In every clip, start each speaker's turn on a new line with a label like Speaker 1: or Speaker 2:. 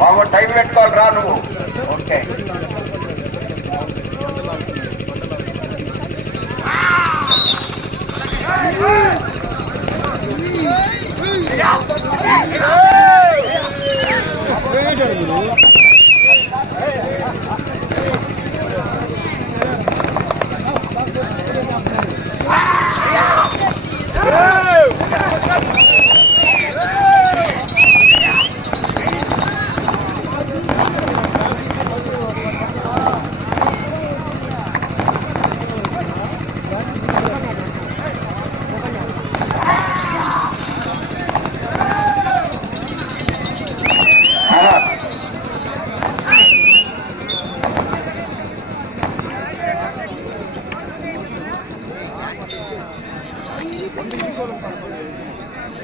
Speaker 1: బాబు time పెట్టుకోవాలి రా నువ్వు ఓకే అలా.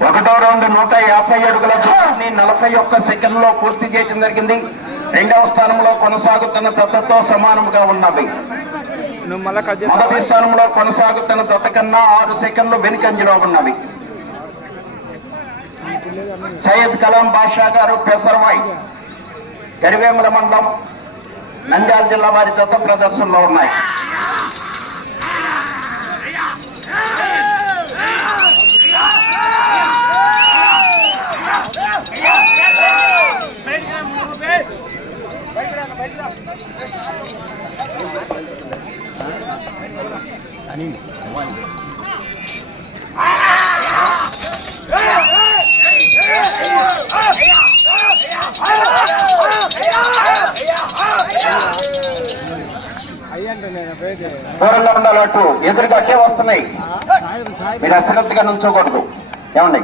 Speaker 1: ఒకటో రౌండ్ నూట యాభై అడుగుల దూరాన్ని నలభై ఒక్క సెకండ్లో పూర్తి చేయడం జరిగింది. రెండవ స్థానంలో కొనసాగుతున్న దత్తతో సమానంగా ఉన్నవి. మొదటి స్థానంలో కొనసాగుతున్న దత్త కన్నా ఆరు సెకండ్లు వెనుకంజలో ఉన్నవి. సయ్యద్ కలాం బాషా గారు పెసర్వాయ్ గడివేముల మండలం నంద్యాల జిల్లా వారి జత ప్రదర్శనలో ఉన్నాయి.
Speaker 2: అయ్యంటే నేను
Speaker 1: ఉండాలి అటు ఎదురుగా అట్టే వస్తున్నాయి. మీరు అశ్రద్ధగా నుంచోకూడదు. ఏమండి?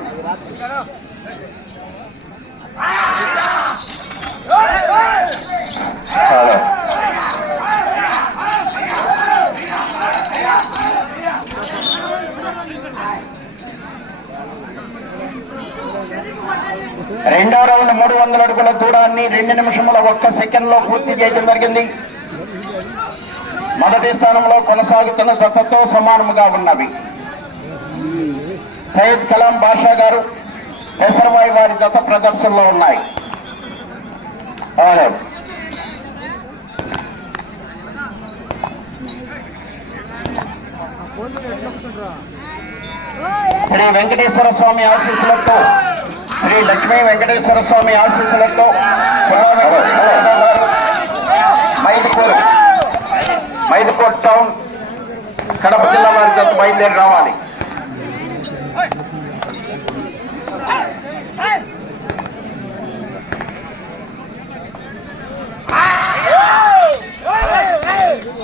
Speaker 1: చాలా. రెండో రౌండ్ మూడు వందల అడుగుల దూరాన్ని రెండు నిమిషముల ఒక్క సెకండ్లో పూర్తి చేయడం జరిగింది మొదటి స్థానంలో కొనసాగుతున్న జతతో సమానముగా ఉన్నవి సయ్యద్ కలాం బాషా గారు పెసరవాయి వారి జత ప్రదర్శనలో ఉన్నాయి అవును. శ్రీ వెంకటేశ్వర స్వామి ఆశీస్సులతో శ్రీ లక్ష్మీ వెంకటేశ్వర స్వామి ఆశీస్సులతో మైదుకూరు మైదుకోట్ టౌన్ కడప జిల్లా వారి జత బయలుదేరి రావాలి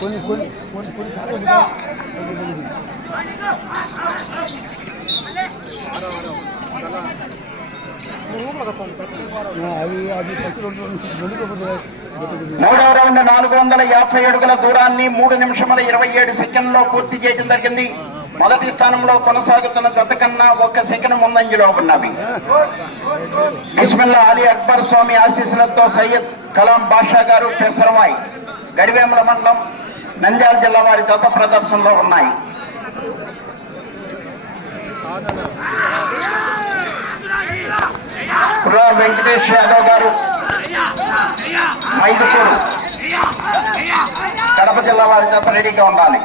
Speaker 2: కొన్ని కొన్ని కొన్ని కొన్ని అవి అవి పచ్చి రెండు రెండు
Speaker 1: మూడవ రౌండ్ నాలుగు వందల యాభై అడుగుల దూరాన్ని మూడు నిమిషముల ఇరవై ఏడు సెకండ్లో పూర్తి చేయడం జరిగింది. మొదటి స్థానంలో కొనసాగుతున్న దత్త కన్నా ఒక్క సెకండ్ ముందంజలో ఉన్నవి బిస్మిల్లా అలీ అక్బర్ స్వామి ఆశీస్సులతో సయ్యద్ కలాం బాషా గారు పెసరమాయి గడివేముల మండలం నంద్యాల జిల్లా వారి జత ప్రదర్శనలో ఉన్నాయి. వెంకటేష్ యాదవ్ గారు మైదుకూరు కడప జిల్లా వారి చేత రెడీగా ఉండాలి.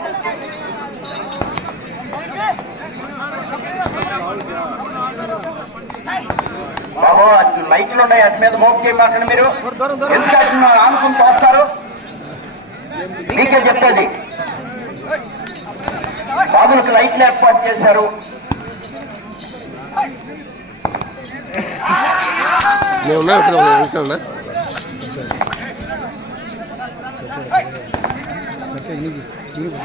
Speaker 1: బాబు లైట్లు ఉన్నాయి అటు మీద మోపు చేయమాకండి మీరు. ఎందుకు అట్లా ఆనుకుని తోస్తారు మీకే చెప్పేది బాబులకు లైట్లు ఏర్పాటు చేశారు.
Speaker 3: నేను ఉన్నా ఇక్కడ இன்னைக்கு இன்னைக்கு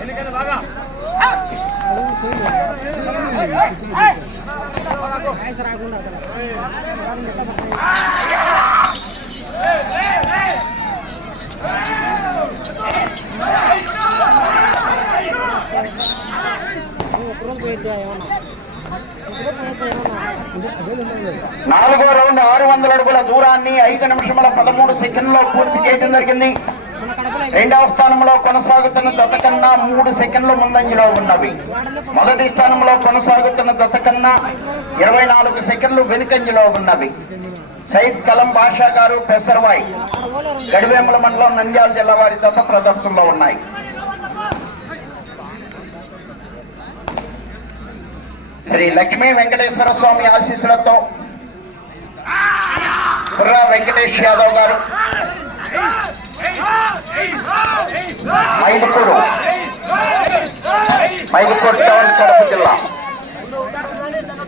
Speaker 2: ఎందుకంటే బాగా రాకుండా
Speaker 1: నాలుగో రౌండ్ ఆరు వందల అడుగుల దూరాన్ని ఐదు నిమిషముల పదమూడు సెకండ్లో పూర్తి చేయడం జరిగింది. రెండవ స్థానంలో కొనసాగుతున్న దత్త కన్నా మూడు సెకండ్లు ముందంజలో ఉన్నవి. మొదటి స్థానంలో కొనసాగుతున్న దత్త కన్నా ఇరవై నాలుగు సెకండ్లు వెనుకంజలో ఉన్నవి. సైద్ కలం బాషా గారు పెసర్వాయి. గడివేముల మండలం నంద్యాల జిల్లా వారి జత ప్రదర్శనలో ఉన్నాయి. శ్రీ లక్ష్మీ వెంకటేశ్వర స్వామి ఆశీస్సులతో కుర్రా వెంకటేష్ యాదవ్ గారు మైదుకూరు మైదుకూరు టౌన్ కడప జిల్లా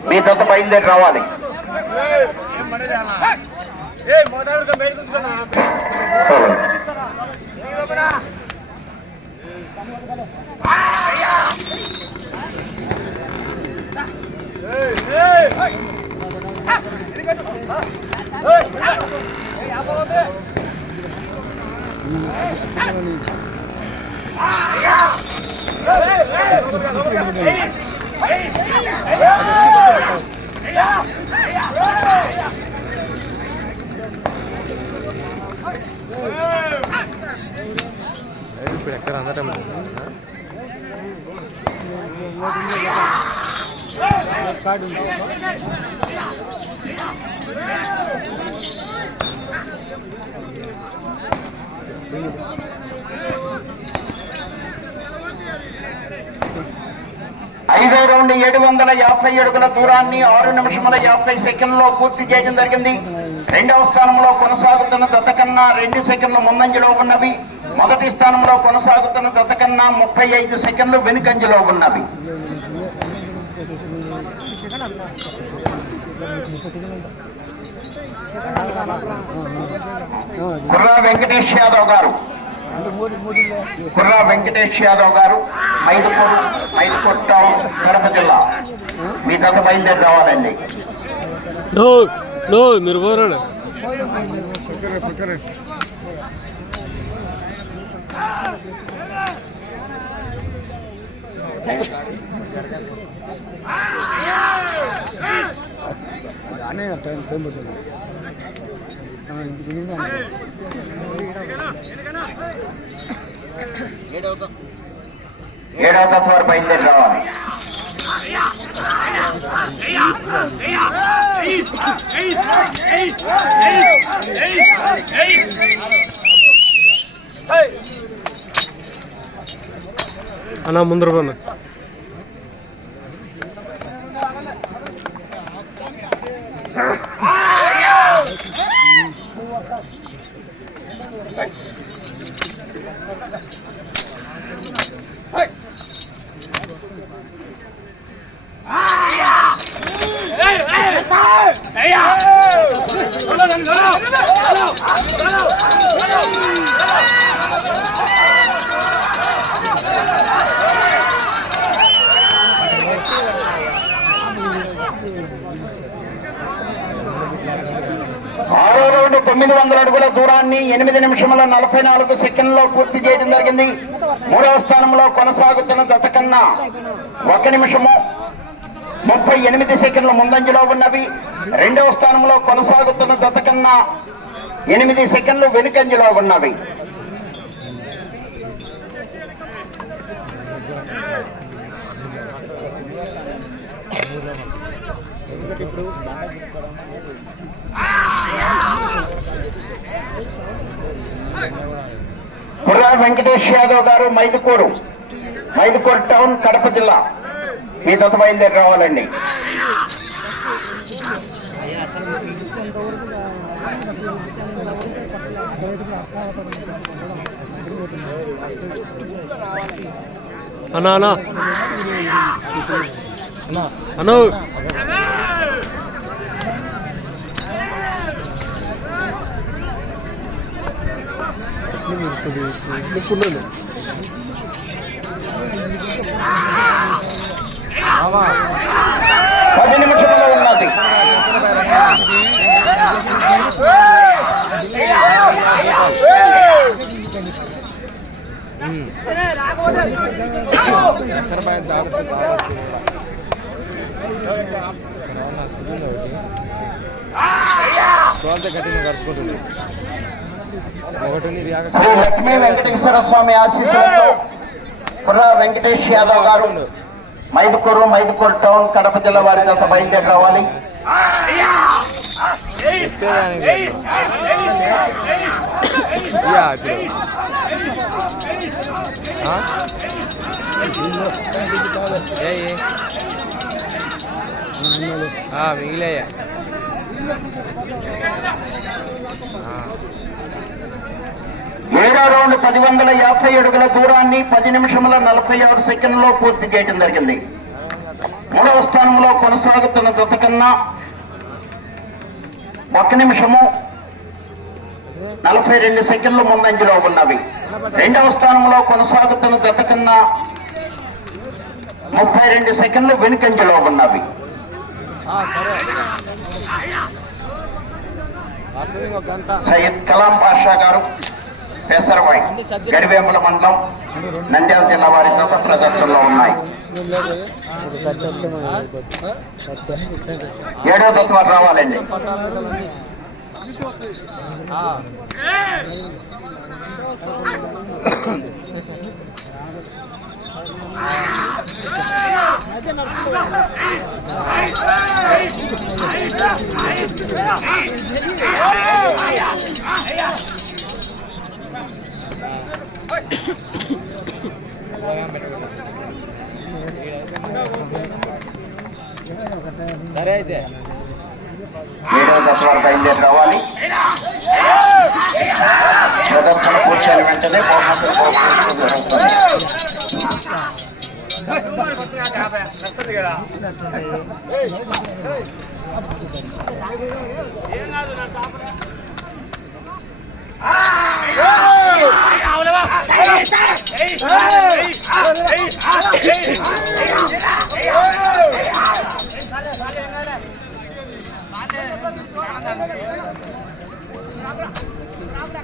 Speaker 1: మీ జత బయలుదేరి రావాలి
Speaker 3: ఇప్పుడు ఎక్కడ అందటం
Speaker 2: కార్డు ఉంది
Speaker 1: ఐదో రౌండ్ ఏడు వందల యాభై అడుగుల దూరాన్ని ఆరు నిమిషముల యాభై సెకండ్లో పూర్తి చేయడం జరిగింది. రెండవ స్థానంలో కొనసాగుతున్న దత్త కన్నా రెండు సెకండ్లు ముందంజలో ఉన్నవి. మొదటి స్థానంలో కొనసాగుతున్న దత్త కన్నా ముప్పై ఐదు సెకండ్లు వెనుకంజలో ఉన్నవి. కుర్రా వెంకటేష్ యాదవ్ గారు. కుర్రా వెంకటేష్ యాదవ్ గారు ఐదు మైదుకూరు టౌన్ కడప జిల్లా. మీ బయలుదేరి రావాలండి.
Speaker 3: నో నో మీరు
Speaker 2: అనే టైం టైం పడుతుంది
Speaker 1: ఏడవ జత వారు బయలుదేరి రావాలి
Speaker 3: అన్న. ముందర
Speaker 1: తొమ్మిది వందల అడుగుల దూరాన్ని ఎనిమిది నిమిషముల నలభై నాలుగు సెకండ్లో పూర్తి చేయడం జరిగింది. మూడవ స్థానంలో కొనసాగుతున్న దశ కన్నా ఒక నిమిషము ముప్పై ఎనిమిది సెకండ్ల ముందంజలో ఉన్నవి. రెండవ స్థానంలో కొనసాగుతున్న దశ కన్నా ఎనిమిది సెకండ్లు వెనుకంజలో ఉన్నవి కుర్రా వెంకటేష్ యాదవ్ గారు మైదుకూరు మైదుకూరు టౌన్ కడప జిల్లా. మీ జత బయలుదేరి రావాలండి.
Speaker 3: అన్న అన్న. అన్న.
Speaker 2: ఇప్పుడు
Speaker 1: పది నిమిషంలో ఉన్నది శ్రీ లక్ష్మీ వెంకటేశ్వర స్వామి ఆశీస్సులతో కుర్ర వెంకటేష్ యాదవ్ గారు మైదుకూరు మైదుకూరు టౌన్ కడప జిల్లా వారి చేత బయలుదేరి రావాలి. ఏడో రౌండ్ పది వందల యాభై అడుగుల దూరాన్ని పది నిమిషముల నలభై ఆరు సెకండ్లో పూర్తి చేయడం జరిగింది. మూడవ స్థానంలో కొనసాగుతున్న జత కన్నా ఒక నిమిషము నలభై రెండు సెకండ్లు ముందంజలో ఉన్నవి. రెండవ స్థానంలో కొనసాగుతున్న జత కన్నా ముప్పై రెండు సెకండ్లు వెనుకంజలో ఉన్నవి. సయ్యద్ కలాం పాషా గారు పెసరవాయి గడివేముల మండలం నంద్యాల జిల్లా వారి జత ప్రదర్శనలో ఉన్నాయి ఏడో తత్వాలు రావాలండి
Speaker 4: సరే అయితే
Speaker 1: వరకు బయలుదేరి రావాలి ప్రదర్శన పూర్తయిన వెంటనే బహుమతులు బహుమతులు జరుగుతుంది.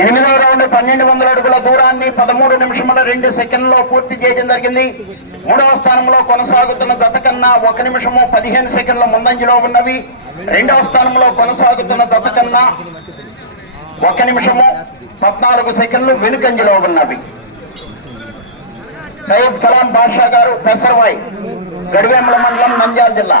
Speaker 1: ఎనిమిదవ రౌండ్ పన్నెండు వందల అడుగుల దూరాన్ని పదమూడు నిమిషముల రెండు సెకండ్లో పూర్తి చేయడం జరిగింది. మూడవ స్థానంలో కొనసాగుతున్న జత కన్నా ఒక నిమిషము పదిహేను సెకండ్ల ముందంజలో ఉన్నవి. రెండవ స్థానంలో కొనసాగుతున్న జత కన్నా ఒక నిమిషము పద్నాలుగు సెకండ్లు వెనుకంజలో ఉన్నవి. సయ్యద్ కలాం బాషా గారు పెసరవాయి గడివేముల మండలం నంద్యాల జిల్లా.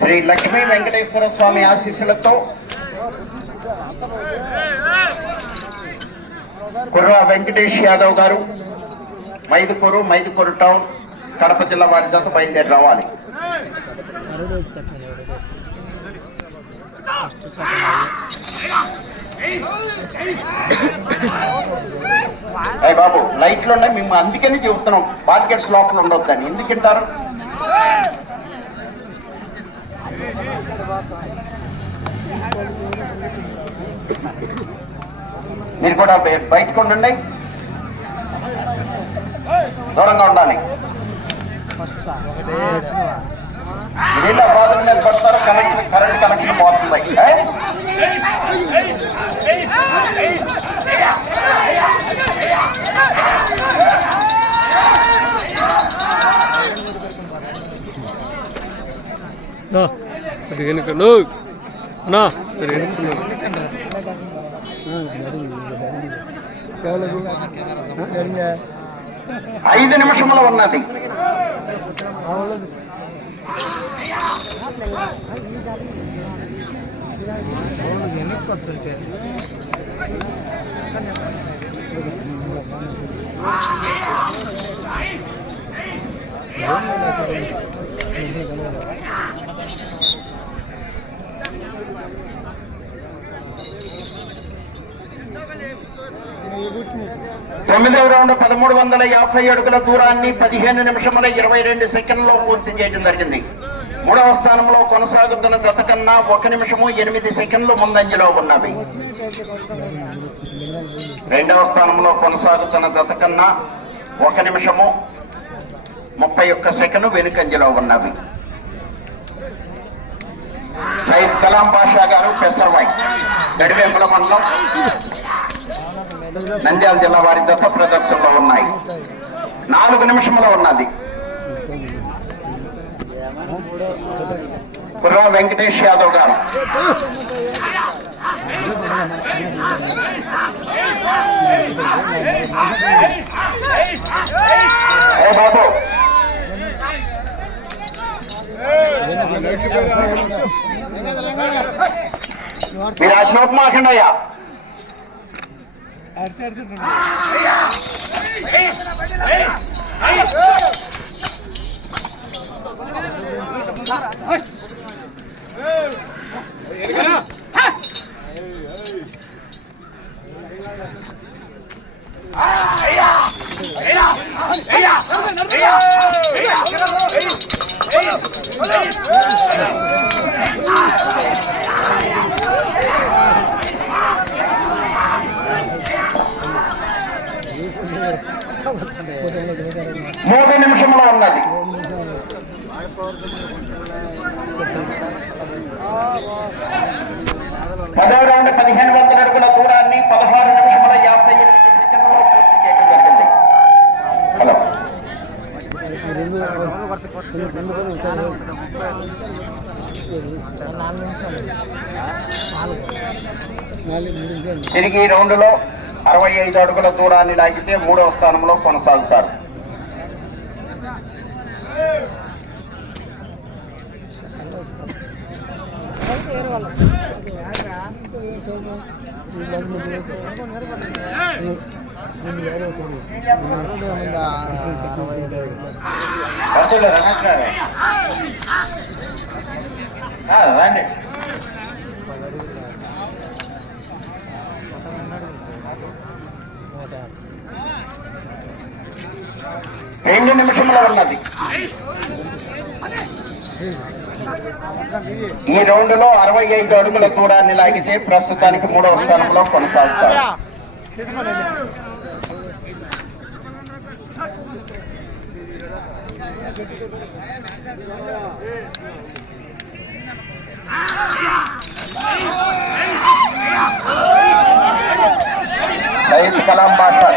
Speaker 1: శ్రీ లక్ష్మీ వెంకటేశ్వర స్వామి ఆశీస్సులతో కుర్ర వెంకటేష్ యాదవ్ గారు మైదుకూరు మైదుకూరు టౌన్ కడప జిల్లా వారి జత బయలుదేరి రావాలి. అయ్య బాబు లైట్లు ఉన్నాయి మేము అందుకని చెబుతున్నాం బాస్కెట్స్ లోపల ఉండొద్దని ఎందుకంటారు మీరు కూడా బయ- బయటకు ఉండండి దూరంగా ఉండాలి నీళ్ళ బాధల మీద పడతారు కనెక్షన్ కరెంట్ కనెక్షన్ పోతుంది ఏ?
Speaker 3: దా, అది వెనుక నో. అన్నా అది వెనుక
Speaker 2: ఎవరికి ఎడింగా
Speaker 1: ఐదు నిమిషములు ఉన్నది తొమ్మిదవ రౌండ్ పదమూడు వందల యాభై అడుగుల దూరాన్ని పదిహేను నిమిషముల ఇరవై రెండు సెకండ్లో పూర్తి చేయడం జరిగింది. మూడవ స్థానంలో కొనసాగుతున్న జత కన్నా ఒక నిమిషము ఎనిమిది సెకండ్లు ముందంజలో ఉన్నవి. రెండవ స్థానంలో కొనసాగుతున్న జత కన్నా ఒక నిమిషము ముప్పై ఒక్క సెకండ్ వెనుకంజలో ఉన్నవి. సైద్ కలాం బాషా గారు పెసర్వాయ్. గడివేపుల మండలం. నంద్యాల జిల్లా వారి జత ప్రదర్శనలో ఉన్నాయి. నాలుగు నిమిషంలో ఉన్నది. కుర్రా వెంకటేష్ యాదవ్ గారు. ఏ బాబు. మీరు అశ్వత్ మాకండి అయ్యా మూడు నిమిషంలో ఉన్నది. పదవ రౌండ్ పదిహేను వందల అడుగుల దూరాన్ని పదహారు నిమిషముల యాభై ఎనిమిది సెకండ్లలో పూర్తి చేయడం జరిగింది. హలో. తిరిగి ఈ రౌండ్లో అరవై ఐదు అడుగుల దూరాన్ని లాగితే మూడవ స్థానంలో కొనసాగుతారు. రండి. రెండు నిమిషంలో ఉన్నది. ఈ రౌండ్లో అరవై ఐదు అడుగుల దూరాన్ని లాగితే ప్రస్తుతానికి మూడవ స్థానంలో కొనసాగుతారు. రైతు కలాం బాషా.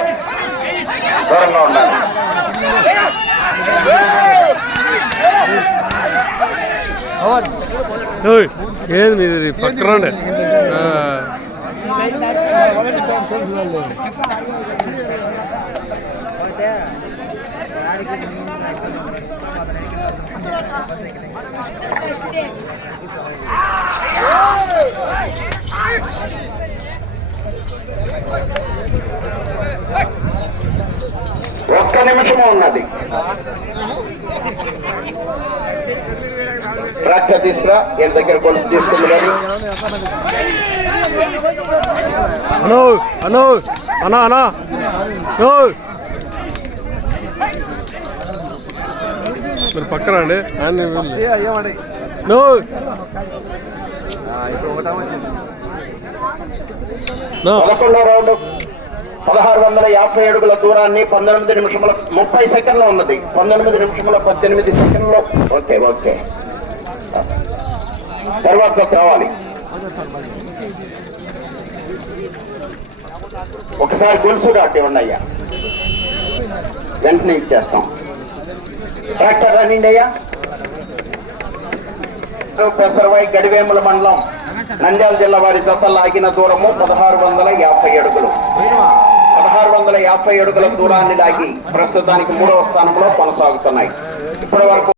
Speaker 1: దూరంగా ఉండాలి.
Speaker 3: ఓయ్ ఏంది మీది? పక్కన రండి.
Speaker 1: ఒక్క నిమిషము ఉన్నది. ట్రాక్టర్ తీసుకురా వీళ్ళ దగ్గర కొలుసు తీసుకుంది కానీ
Speaker 3: అనో అనో అనా అనా ఓయ్ మీరు పక్కన
Speaker 4: అయ్యమండి
Speaker 3: నో
Speaker 4: ఇప్పుడు ఒకటా వచ్చింది.
Speaker 3: నో
Speaker 1: పదకొండో రౌండ్. పదహారు వందల యాభై అడుగుల దూరాన్ని పంతొమ్మిది నిమిషముల ముప్పై సెకండ్లో ఉన్నది. పంతొమ్మిది నిమిషముల పద్దెనిమిది సెకండ్లో. Okay okay. తర్వాత రావాలి. ఒకసారి గొలుసు దాటి ఉన్నాయ్యా వెంటనే ఇచ్చేస్తాం. ట్రాక్టర్ రండి అయ్యా. పెసరవాయి గడివేముల మండలం నంద్యాల జిల్లా వారి జత లాగిన దూరము పదహారు వందల యాభై అడుగులు. పదహారు వందల యాభై అడుగుల దూరాన్ని లాగి ప్రస్తుతానికి మూడవ స్థానంలో కొనసాగుతున్నాయి. ఇప్పటి వరకు